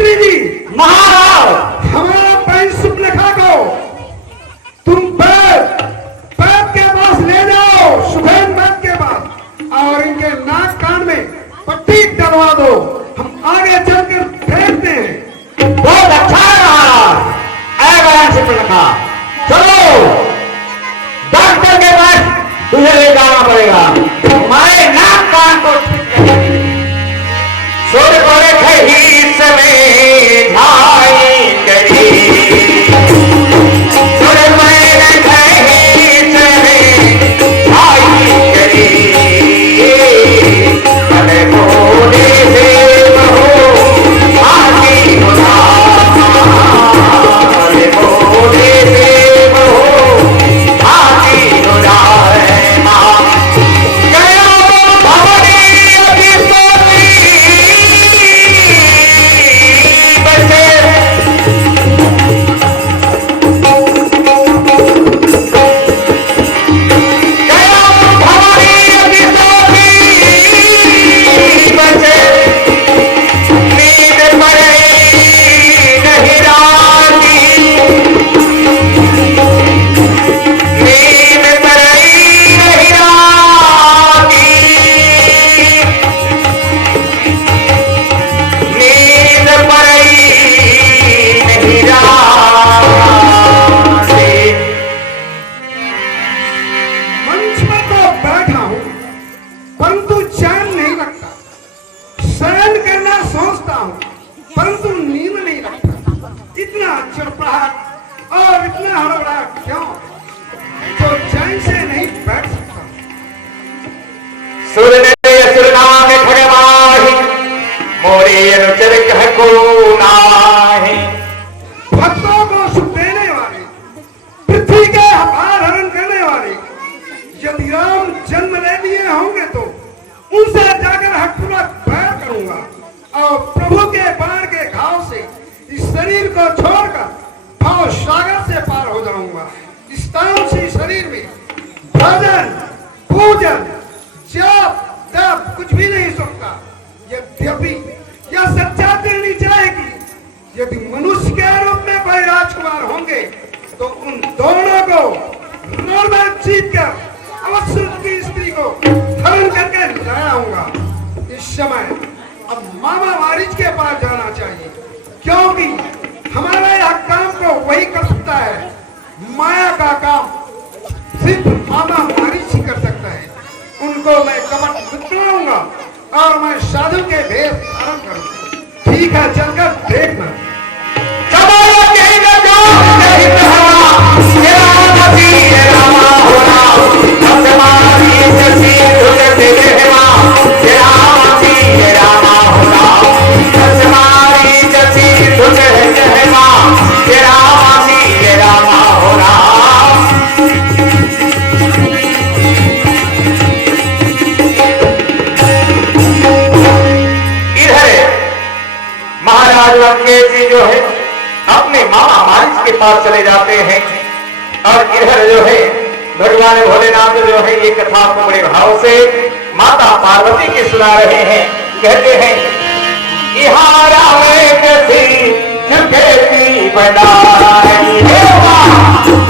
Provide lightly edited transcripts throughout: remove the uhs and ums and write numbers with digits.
मंत्री जी, महाराज, हमारा पैन सुपलेखा को तुम पैद के पास ले जाओ, सुबेन पैद के पास, और इनके नाक कान में पट्टी डलवा दो। हम आगे चलकर देखते हैं। बहुत अच्छा है महाराज। ऐसा सुपलेखा, चलो डॉक्टर के पास तुझे ले जाना पड़ेगा। तुम्हारे नाक कान को सुर बड़े खही समय झाई गरी, सुर बड़े खही समय झाई गरी, अरे बोले देव हो आकी मुना, अरे बोले देव हो आकी मुना है माँ। गया भवनी अभी सोती बचे, गया भवनी अभी सोती बचे, नींद पड़े नहीं राती, नींद पड़े नहीं राती, नींद पड़े नहीं राती। मंच पर तो बैठा हूं, परंतु चैन नहीं लगता। शयन करना सोचता हूं, परंतु नींद नहीं लगता। इतना चिड़पड़ाहट और इतना हड़बड़ाहट क्यों, जो चैन से नहीं बैठ सकता। सुर ने सुर नाम खड़े माही, मोरे अनुचर कह को नाही। भक्तों को सुख देने वाले, पृथ्वी के भार हरण करने वाले, यदि राम जन्म ले लिए होंगे तो उनसे जाकर हकपूर्वक बैर करूंगा और प्रभु के बाण के घाव से इस शरीर को छोड़कर भाव सागर से पार हो जाऊंगा। इस तामसी शरीर में भजन, पूजन, जप, तप कुछ भी नहीं सकता। यद्यपि यह सच्चा देनी चाहेगी, यदि मनुष्य के रूप में कोई राजकुमार होंगे तो उन दोनों को रण में जीत कर अवश्य की स्त्री को हरण करके लाऊंगा। इस समय अब मामा मारीच के पास जाना चाहिए, क्योंकि हमारे यह काम को वही कर सकता है। माया का काम सिर्फ मामा मारीच ही कर सकता है। उनको मैं कपट वितलाऊंगा और मैं साधु के भेष धारण करूंगा। ठीक है, चलकर देखना। जी जो है अपने मामा मारिच के पास चले जाते हैं और इधर जो है भगवान भोलेनाथ जो है ये कथा को बड़े भाव से माता पार्वती की सुना रहे हैं। कहते हैं यहाँ राम कथी झुकेती बनाई,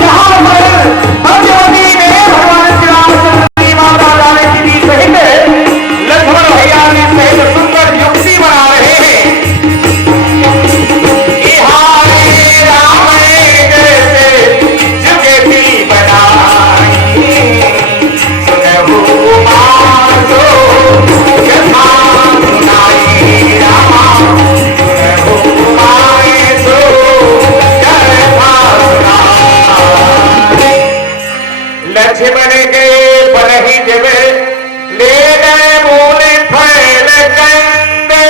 यहाँ पर अयोध्या में भगवान श्री रामचंद्र जी माता जानकी जी सहित लक्ष्मण भैया ने सहित सुंदर युक्ति बना रहे हैं। लक्ष्मण के बलहि देवे ले गए बोले फैल कंदे,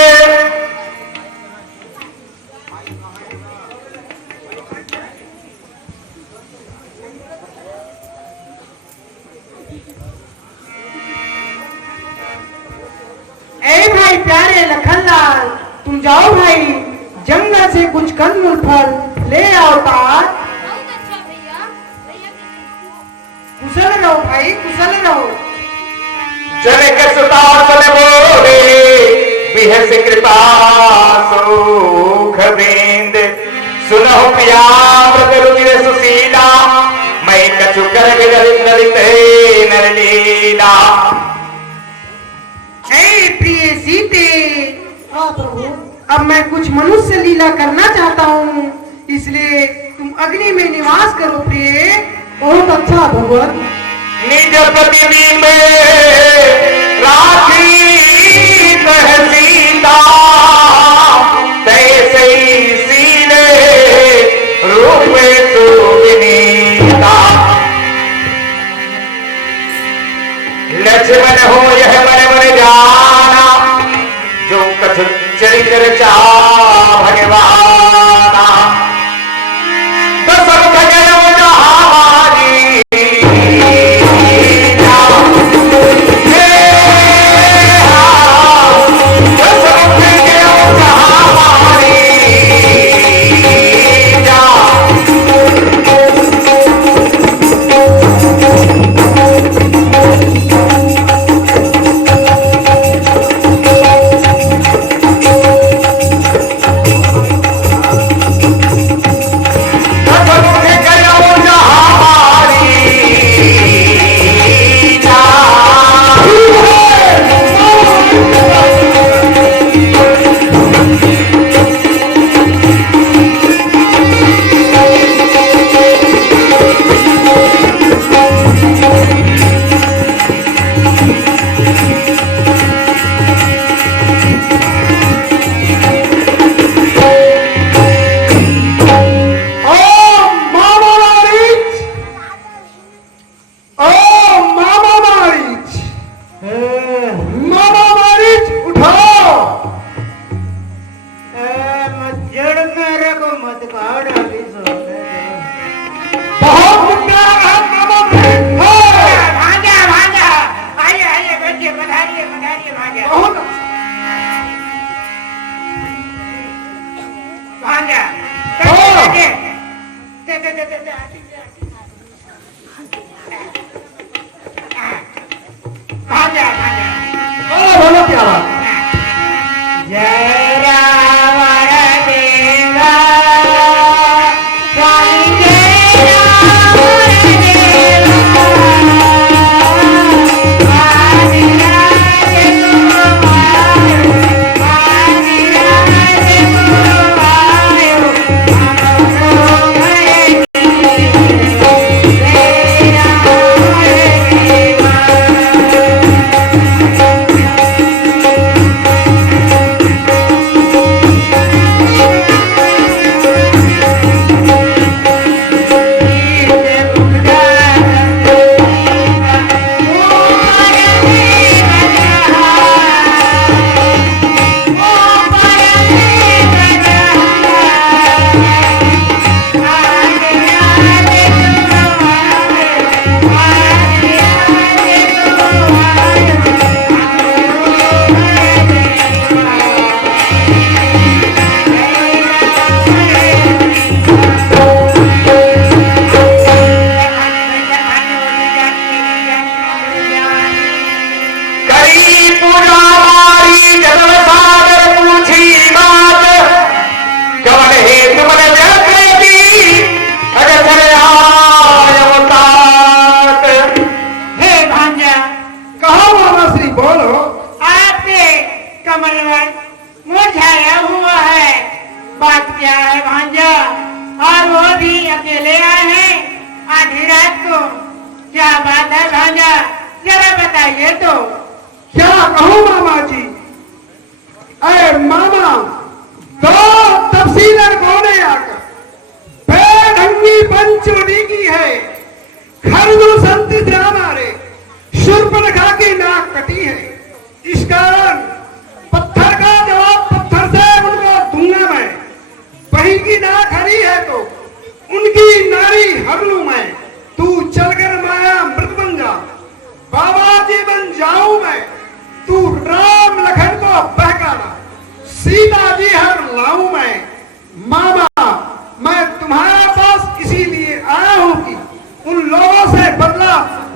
ए भाई प्यारे लखनलाल, तुम जाओ भाई जंगल से कुछ कंदमूल फल ले आओ पार। कुशल रहो भाई, कुशल रहो। चले के सुता चले बोले विहस कृपा सुख बेंद सुनहु पिया मृग रुचिर सुशीला मैं कछु कर ललित नरलीला। हे प्रिय सीते, हाँ प्रभु। अब मैं कुछ मनुष्य लीला करना चाहता हूँ, इसलिए तुम अग्नि में निवास करो प्रिय। बहुत अच्छा भगवान। निज प्रतिबिंब राखी सीता तैसे सीले रूप तू विनीता। लक्ष्मण हो यह मन मन जाना जो कछु चरित्र चा भगवाना। तो सब खगन जहारी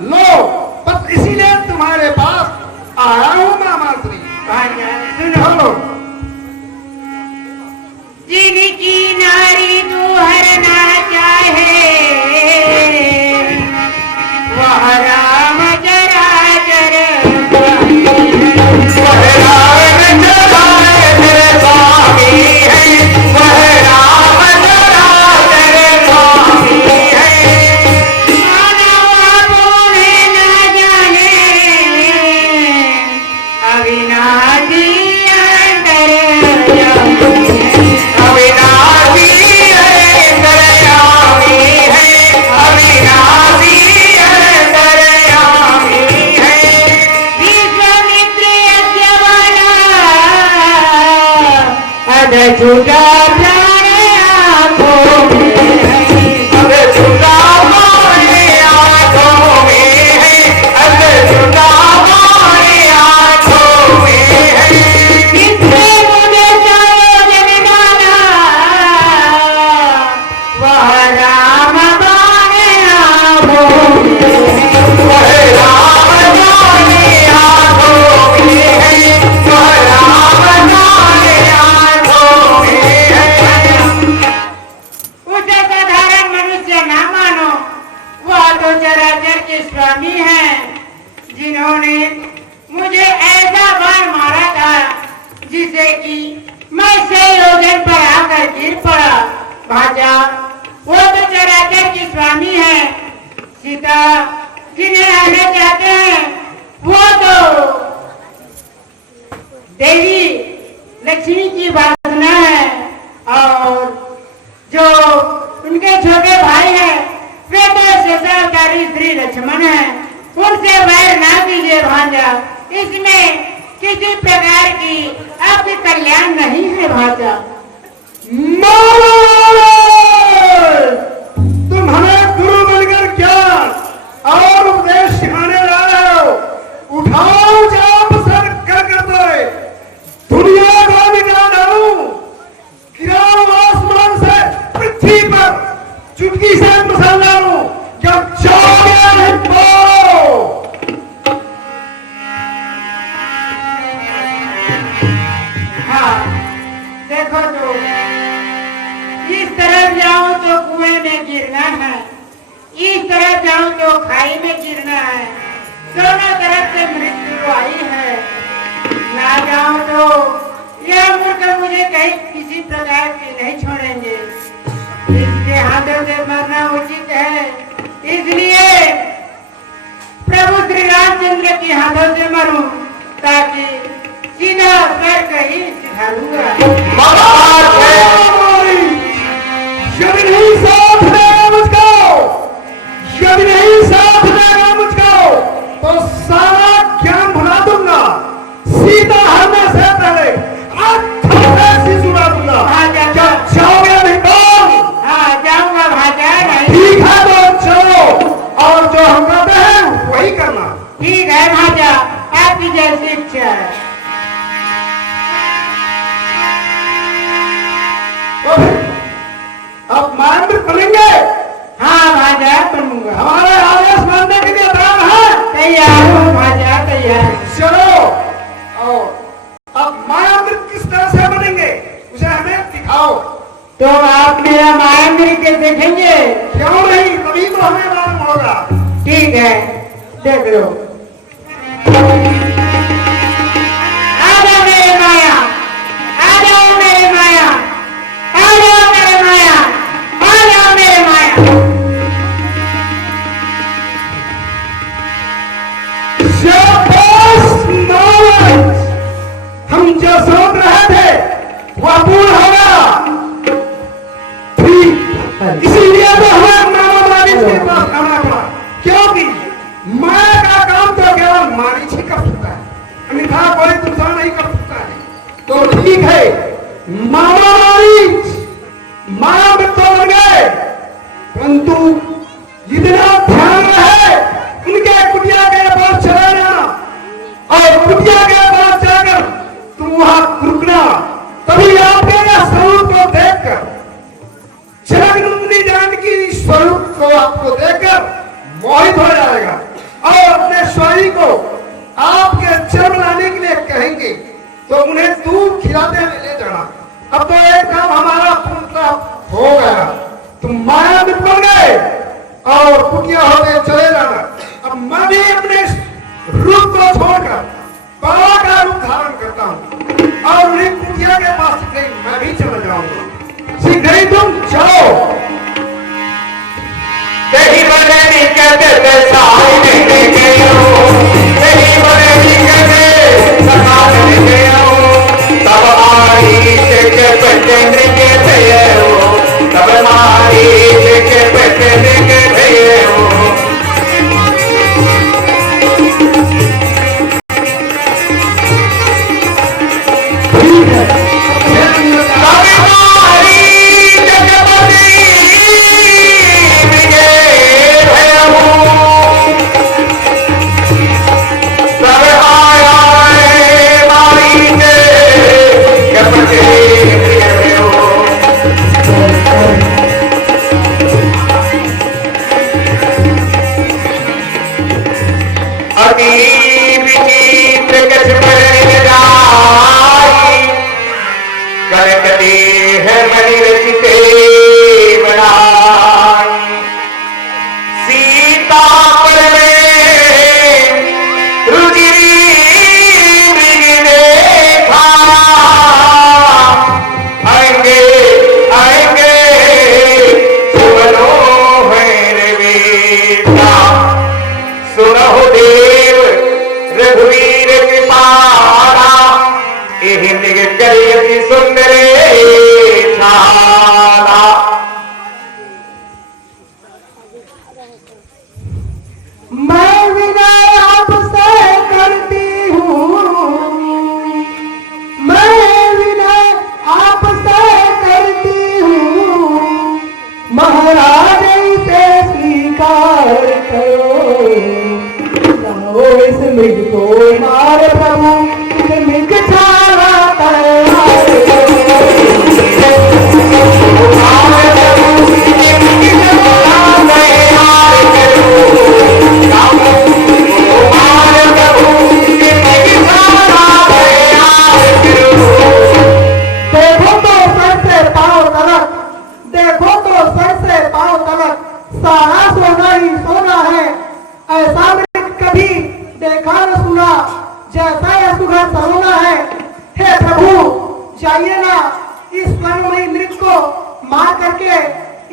लो, बस इसीलिए तुम्हारे पास आया हूं मामा श्री। भांजा सुनो। बोलो। जिनकी नारी दुहरना चाहे वह राम जराजर झूठा प्राण आँखों में है, झूठा हमारे आँखों में है, झूठा हमारे आँखों में है। किसने मुझे चाहे जगदाना वह राम बाने आँखों में है, वह राम हमारे आँखों में है, वह राम हमारे आँखों में है। उसे साधारण मनुष्य ना मानो, वह तो चराचर के स्वामी हैं, जिन्होंने मुझे ऐसा बाण मारा था जिसे कि मैं 6 योजन पर आकर गिर पड़ा। भाजा वो तो चराचर के स्वामी हैं। सीता जिन्हें रहना चाहते हैं वो तो देवी लक्ष्मी की वासना है, और जो उनके छोटे भाई हैं वे तो शेषावतारी श्री लक्ष्मण हैं। उनसे वैर ना कीजिए भांजा, इसमें किसी प्रकार की आपके कल्याण नहीं है भांजा। तुम हमें गुरु बनकर ज्ञान और उपदेश सिखाने जा रहे हो। उठाओ जाप सर कर दो, दुनिया को निकाल डालूं, गिराओ आसमान से पृथ्वी पर, चुटकी से मसाला लूं, जब जाओगे नहीं पाओ। हाँ देखो तो, इस तरफ जाऊं तो कुएं में गिरना है, इस तरफ जाऊं तो खाई में गिरना है, दोनों तरफ से मृत्यु आई है। ना जाऊं तो यह मूर्ख मुझे कहीं किसी प्रकार की नहीं छोड़ेंगे। इसके हाथों से मरना उचित है, इसलिए प्रभु श्री रामचंद्र के हाथों से मरूं, ताकि सीधा स्वर्ग ही सिधारूंगा। यदि नहीं साथ देगा मुझको, यदि नहीं साथ देगा मुझको, तो सारा ज्ञान भुला दूंगा। सीता हरने से पहले शिशु उड़ा दूंगा। जब जाओगे नहीं तो? हाँ जाऊंगा भाजा। ठीक है तो चलो, और जो हम कहते हैं वही करना। ठीक है भाजा, आपकी जैसी इच्छा है। तो फिर अब मानव बनेंगे। हाँ भाजा बनूंगा। हमारे आदेश मानने के लिए तैयार है? तैयार हूँ भाजा, तैयार। चलो, और अब मायामृत किस तरह से बनेंगे उसे हमें दिखाओ। तो आप मेरा माया नृत्य देखेंगे? क्यों नहीं, तभी तो हमें मालूम होगा। ठीक है, देख लो। आ जाओ मेरे माया, आ जाओ मेरे माया, आ जाओ मेरे माया, आ जाओ मेरे माया। शाबाश मावत, हम जो सोच रहे थे वह पूर्ण होगा। ठीक, इसीलिए तो हमें मामा मालिक के पास आना पड़ा, क्योंकि माया का काम तो केवल मालिक ही कर सकता है, अन्यथा कोई दूसरा नहीं कर सकता है। तो ठीक है, मामा मालिक माया में तो बन गए, परंतु इतना ध्यान रहे उनके कुटिया के पास चला जाना, और कुटिया के पास जाकर तुम वहां रुकना, तभी आपके स्वरूप को देखकर, जगनंदिनी जानकी स्वरूप को आपको देखकर मोहित हो जाएगा, और अपने स्वामी को आपके जन्म लाने के लिए कहेंगे तो उन्हें दूध खिलाते हुए ले जाना। अब तो एक काम हमारा पूरा हो गया, तुम माया में पड़ गए और कुटिया होते चले जाना। अब मैं भी अपने रूप को छोड़कर बाबा का रूप धारण करता हूँ और उन्हें कुटिया के पास से मैं भी चला जाऊंगा। शीघ्र ही तुम चलो। तेरी बनेनी कहते साई देने गए हो, तेरी बनेनी कहते समान देने हो, तब आई के बचने के भये हो, तब मारी के बचने के भये हो। मैं विनय आपसे करती हूँ, मैं विनय आपसे करती हूँ, महाराज इसे स्वीकार करो। जाओ इस मृग को मार प्रभु, इस मृग छाड़ा तैयार सारा सोना ही सोना है, ऐसा मैंने कभी देखा न सुना, जैसा यह सुघड़ सरोना है। हे प्रभु जाइए ना, इस स्वर्णमयी मृग को मार करके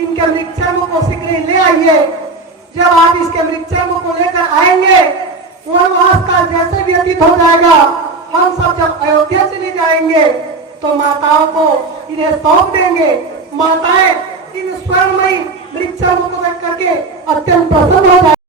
इनके मृगचर्म को शीघ्र ले आइए। जब आप इसके मृगचर्म को लेकर आएंगे, वनवास का जैसे व्यतीत हो जाएगा, हम सब जब अयोध्या चले जाएंगे तो माताओं को इन्हें सौंप देंगे। माताएं इन स्वर्णमयी मृगचर्म को देख करके अत्यंत प्रसन्न हो जाएंगे।